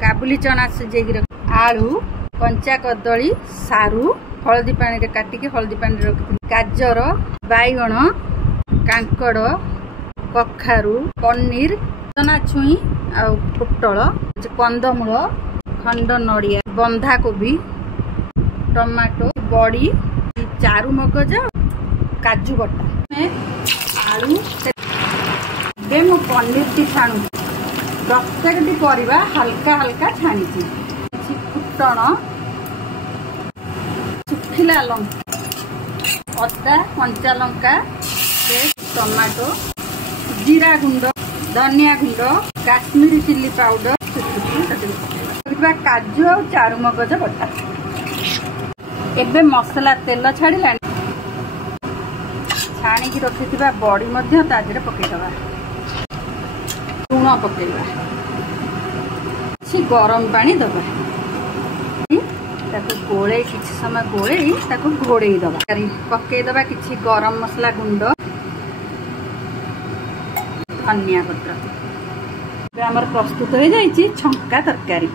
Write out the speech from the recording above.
काबुली चना सिझे आलू कंचा कदली सारू हलदी पानी रे काटिकी हलदी पानी रखी गाजर बैगण कांकड़ कखारू पनीर चना छुई आ पोटल कंदमूल खंड नड़िया बंधाकोबी टमाटो बड़ी चारू मगज काजू बटा आलू मु पनीर टी छाणु प्रत्येक परिबा हल्का हल्का छाणी फुटण सुखिला लंका अदा कंचा लंका टमाटो जीरा गुंड धनिया गुंड काश्मीरी चिल्ली पाउडर काजू और चारू मगज बटा एबे मसला तेल छाड़िला छाणिकी रखिथिबा बड़ी मध्य ताजरे पकेइदबा लुण पकेइबा गरम पानी दबा ताको गोले किछि समय गोले ताको घोड़े दबा पकेइदबा किछि गरम मसला गुंड धनिया पत्र प्रस्तुत हो जाइए छंका तरकारी।